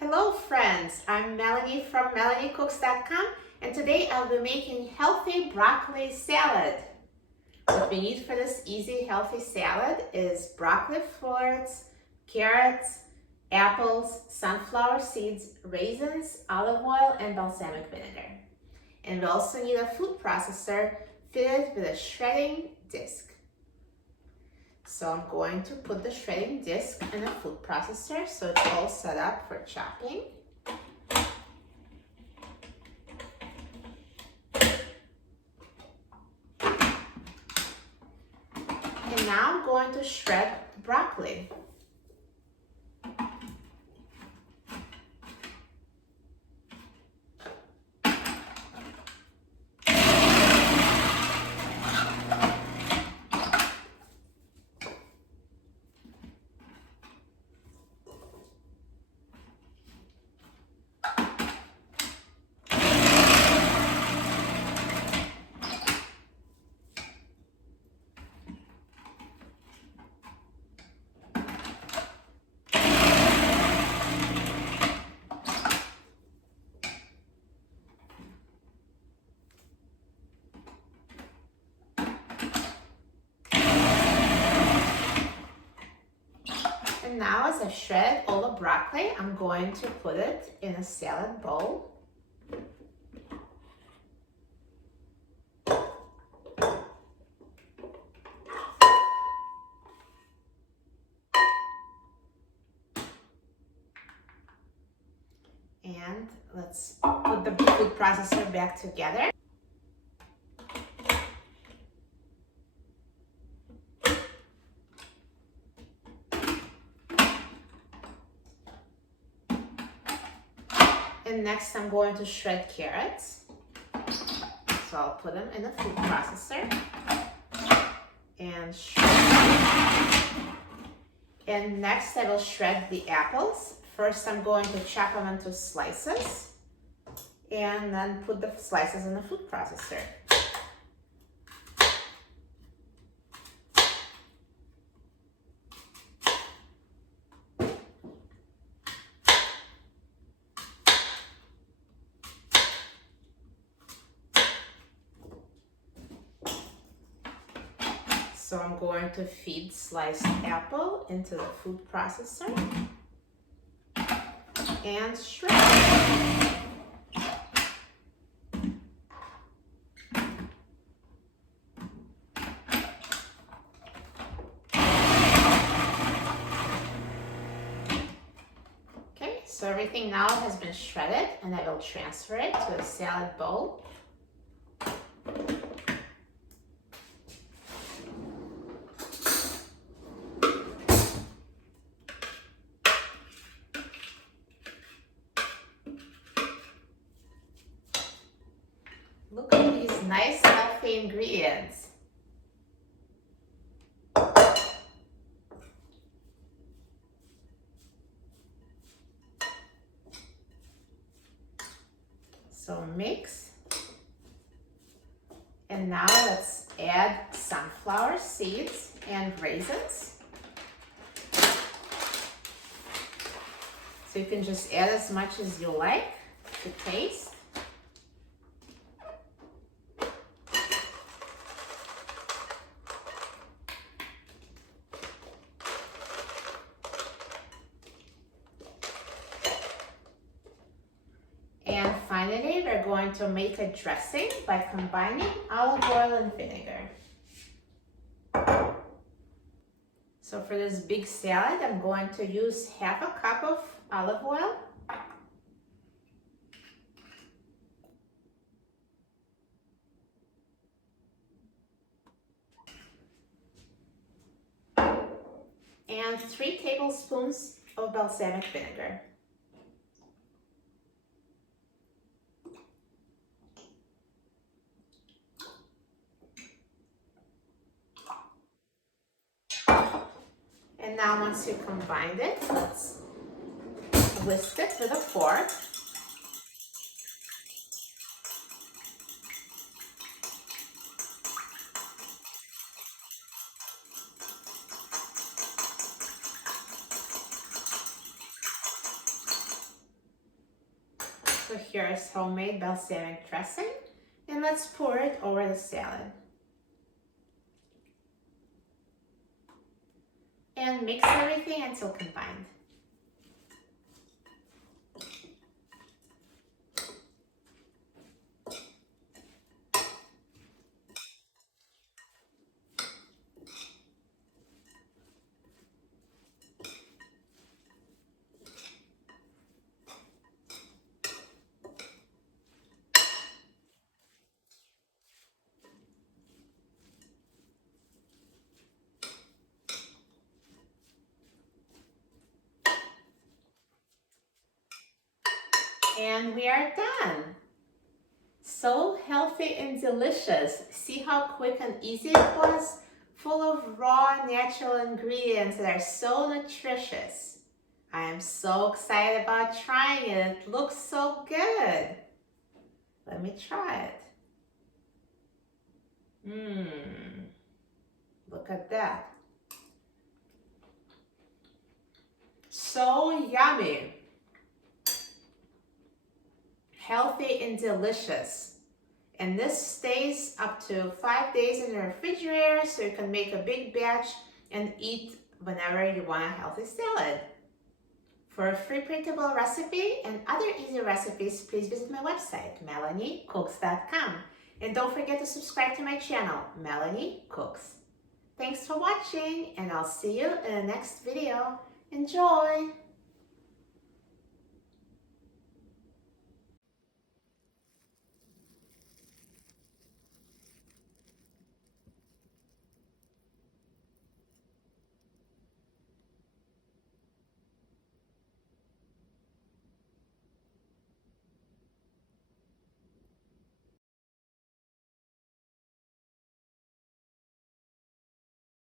Hello friends, I'm Melanie from melaniecooks.com and today I'll be making healthy broccoli salad. What we need for this easy healthy salad is broccoli florets, carrots, apples, sunflower seeds, raisins, olive oil, and balsamic vinegar. And we also need a food processor fitted with a shredding disc. So I'm going to put the shredding disc in a food processor so it's all set up for chopping. And now I'm going to shred broccoli. And now as I shred all the broccoli, I'm going to put it in a salad bowl. And let's put the food processor back together. And next I'm going to shred carrots. So I'll put them in the food processor and shred them. And next I will shred the apples. First I'm going to chop them into slices and then put the slices in the food processor. So I'm going to feed sliced apple into the food processor and shred. Okay, so everything now has been shredded and I will transfer it to a salad bowl. Look at these nice healthy ingredients. So mix. And now let's add sunflower seeds and raisins. So you can just add as much as you like to taste. And finally, we're going to make a dressing by combining olive oil and vinegar. So for this big salad, I'm going to use half a cup of olive oil. And 3 tablespoons of balsamic vinegar. And now once you combined it, let's whisk it with a fork. here's homemade balsamic dressing, and let's pour it over the salad. And mix everything until combined. And we are done. So healthy and delicious. See how quick and easy it was? Full of raw, natural ingredients that are so nutritious. I am so excited about trying it. It looks so good. Let me try it. Look at that. So yummy. Healthy and delicious. And this stays up to 5 days in the refrigerator, so you can make a big batch and eat whenever you want a healthy salad. For a free printable recipe and other easy recipes, please visit my website, melaniecooks.com. And don't forget to subscribe to my channel, Melanie Cooks. Thanks for watching, and I'll see you in the next video. Enjoy!